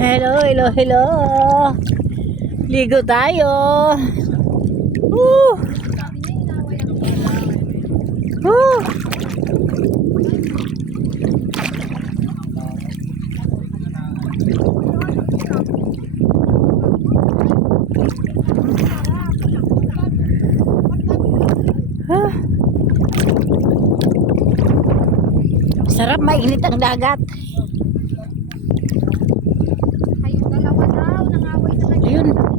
Hello, hello, hello. Ligo tayo. Woo! Woo! Ah. Sarap mainit ang dagat.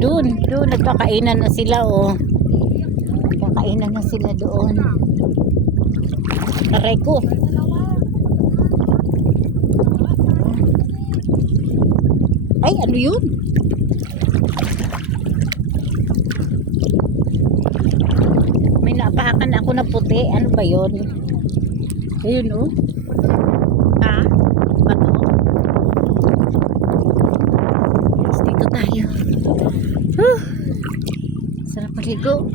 Doon, doon nagkakainan na sila oh. Nagkakainan na sila doon. Aray ko. Ay, ano yun? May napahakan ako na puti. Ano ba yun? Ayun oh. Ha? Bato? Dito tayo. Paligo.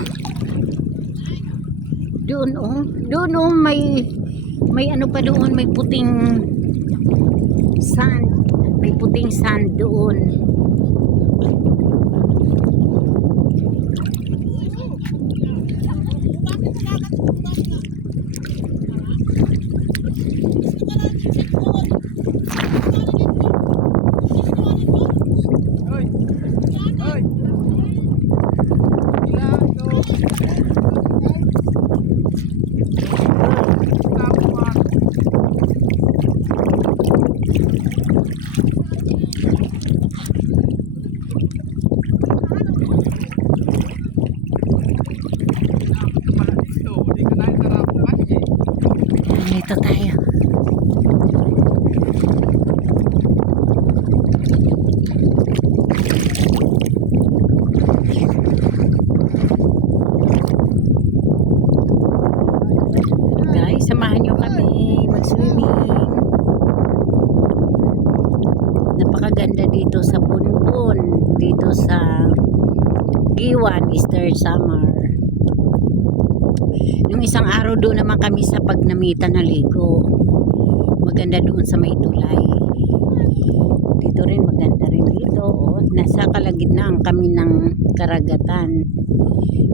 Doon oh. Doon oh may may ano pa doon, may puting sand. May puting sand doon. Dito tayo. Guys, samahan nyo kami mag-swimming. Napakaganda dito sa Bunbun. Dito sa Giwan, Easter Summer. Yung isang araw doon naman kami sa pagnamitan na ligo. Maganda doon sa may tulay. Dito rin maganda rin dito. Nasa kalagitnaan kami ng karagatan.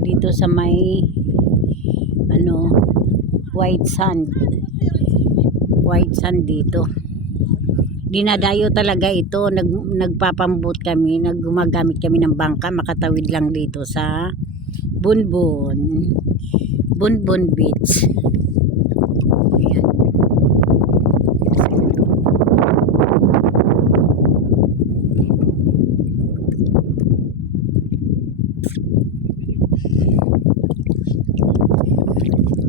Dito sa may ano white sand. White sand dito. Dinadayo talaga ito. Nag, nagpapambot kami. Naggumagamit kami ng bangka. Makatawid lang dito sa Bunbun. Bunbun Beach. Ayan.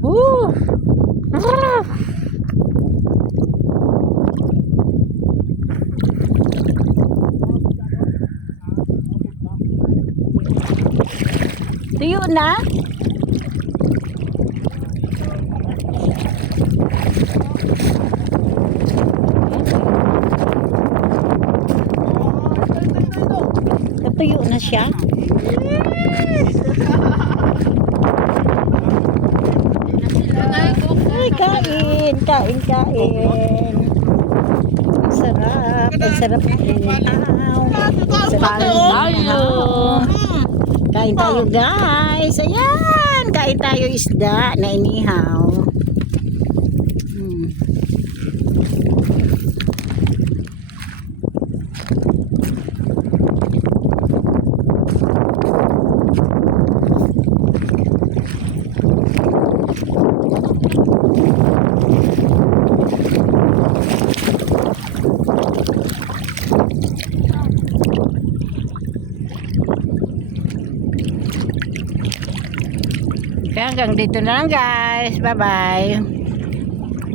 Woo! Ah! Na? Natuyo na siya. Ay, kain, kain, kain. Ang sarap, ang sarap. Ang sarap. Kain tayo guys. Ayan, kain tayo isda na inihaw. Hanggang dito na lang guys. Bye-bye.